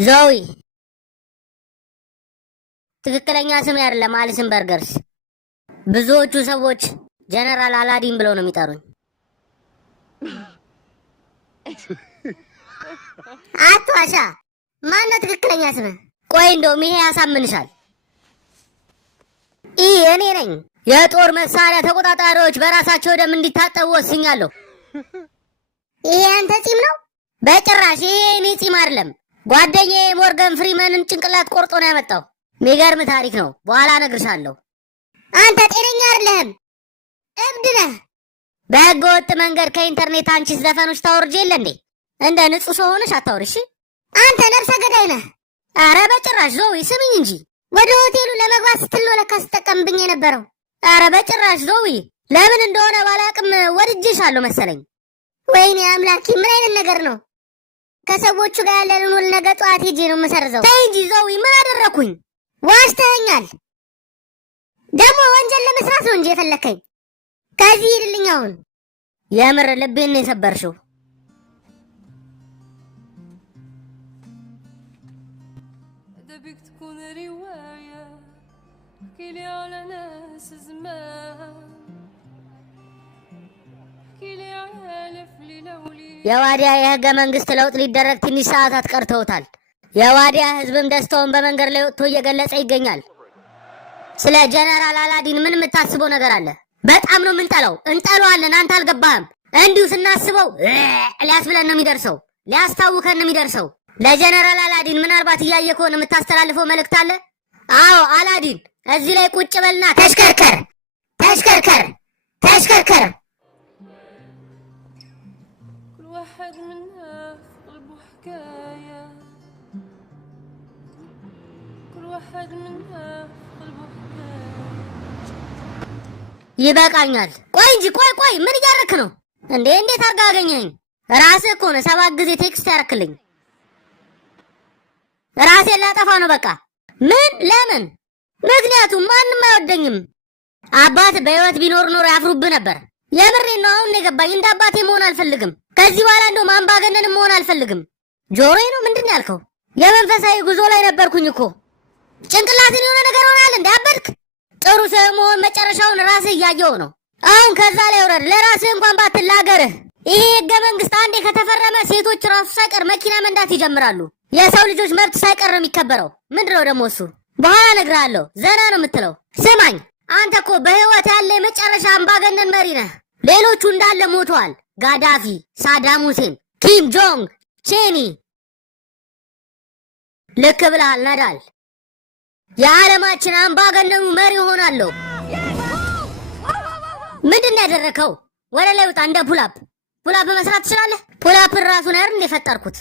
ዞዊ ትክክለኛ ስም አይደለም አሊስን በርገርስ። ብዙዎቹ ሰዎች ጀነራል አላዲን ብለው ነው የሚጠሩኝ። አትዋሻ። ማነው ትክክለኛ ስም? ቆይ እንደውም ይሄ ያሳምንሻል። እኔ ነኝ። የጦር መሳሪያ ተቆጣጣሪዎች በራሳቸው ደም እንዲታጠቡ ወስኛለሁ። ይሄ አንተ ጺም ነው? በጭራሽ ይሄ እኔ ጺም አይደለም። ጓደኛዬ ሞርጋን ፍሪመንን ጭንቅላት ቆርጦ ነው ያመጣው። የሚገርም ታሪክ ነው። በኋላ እነግርሻለሁ። አንተ ጤነኛ አይደለህም፣ እብድ ነህ። በህገ ወጥ መንገድ ከኢንተርኔት አንቺስ ዘፈኖች ታወርጅ የለ እንዴ? እንደ ንጹህ ሰው ሆነሽ አታውርሽ። አንተ ነፍሰ ገዳይ ነህ። አረ በጭራሽ ዞዊ ስምኝ እንጂ። ወደ ሆቴሉ ለመግባት ስትል ነው ለካ ስትጠቀምብኝ የነበረው። አረ በጭራሽ ዞዊ፣ ለምን እንደሆነ ባላቅም ወድጄሻለሁ መሰለኝ። ወይኔ አምላኬ፣ ምን አይነት ነገር ነው? ከሰዎቹ ጋር ያለንን ውል ነገ ጠዋት ሄጄ ነው የምሰርዘው። ተይ እንጂ ዞዊ፣ ምን አደረኩኝ? ዋሽተኸኛል። ደግሞ ወንጀል ለመስራት ነው እንጂ የፈለከኝ። ከዚህ ሂድልኝ አሁን። የምር ልቤን ነው የሰበርሽው። بدك تكون رواية احكي لي على ناس زمان احكي لي عالف لي لولي የዋዲያ የህገ መንግስት ለውጥ ሊደረግ ትንሽ ሰዓታት ቀርተውታል። የዋዲያ ህዝብም ደስታውን በመንገድ ላይ ወጥቶ እየገለጸ ይገኛል። ስለ ጀነራል አላዲን ምን የምታስበው ነገር አለ? በጣም ነው የምንጠላው። እንጠላዋለን። አንተ አልገባህም። እንዲሁ ስናስበው ሊያስብለን ነው የሚደርሰው፣ ሊያስታውከን ነው የሚደርሰው። ለጀነራል አላዲን ምናልባት እያየ ከሆነ የምታስተላልፈው መልእክት አለ? አዎ አላዲን፣ እዚህ ላይ ቁጭ በልና ተሽከርከር ተሽከርከር ተሽከርከር። كل واحد منا في قلبه حكاية كل واحد منا في قلبه حكاية ይበቃኛል። ቆይ እንጂ ቆይ፣ ምን እያደረክ ነው እንዴ? እንዴት አድርጋ አገኘኝ? ራስህ እኮ ነው 7 ጊዜ ቴክስት ያደርክልኝ። ራሴን ላጠፋ ነው በቃ። ምን? ለምን? ምክንያቱም ማንም አይወደኝም። አባት በህይወት ቢኖር ኖሮ ያፍሩብህ ነበር። የምሬን ነው። አሁን የገባኝ እንደ አባቴ መሆን አልፈልግም። ከዚህ በኋላ እንደውም አምባገነንም መሆን አልፈልግም። ጆሮዬ ነው ምንድን ነው ያልከው? የመንፈሳዊ ጉዞ ላይ ነበርኩኝ እኮ። ጭንቅላትን የሆነ ነገር ሆናል እንደ አበድክ። ጥሩ ሰው መሆን መጨረሻውን ራስህ እያየው ነው። አሁን ከዛ ላይ ወረድ። ለራስህ እንኳን ባትላገርህ። ይሄ ህገ መንግስት አንዴ ከተፈረመ ሴቶች ራሱ ሳይቀር መኪና መንዳት ይጀምራሉ። የሰው ልጆች መብት ሳይቀር ነው የሚከበረው። ምንድነው ደግሞ እሱ? በኋላ እነግርሃለሁ። ዘና ነው የምትለው። ስማኝ፣ አንተ እኮ በህይወት ያለ የመጨረሻ አምባገነን መሪ ነህ። ሌሎቹ እንዳለ ሞተዋል። ጋዳፊ፣ ሳዳም ሁሴን፣ ኪም ጆንግ፣ ቼኒ። ልክ ብለሃል ነዳል። የዓለማችን አምባገነኑ መሪ ሆናለሁ። ምንድን ነው ያደረከው? ወደ ላይ ውጣ። እንደ ፑላፕ መስራት ትችላለህ? ፑላፕን ራሱን አይደል እንደፈጠርኩት።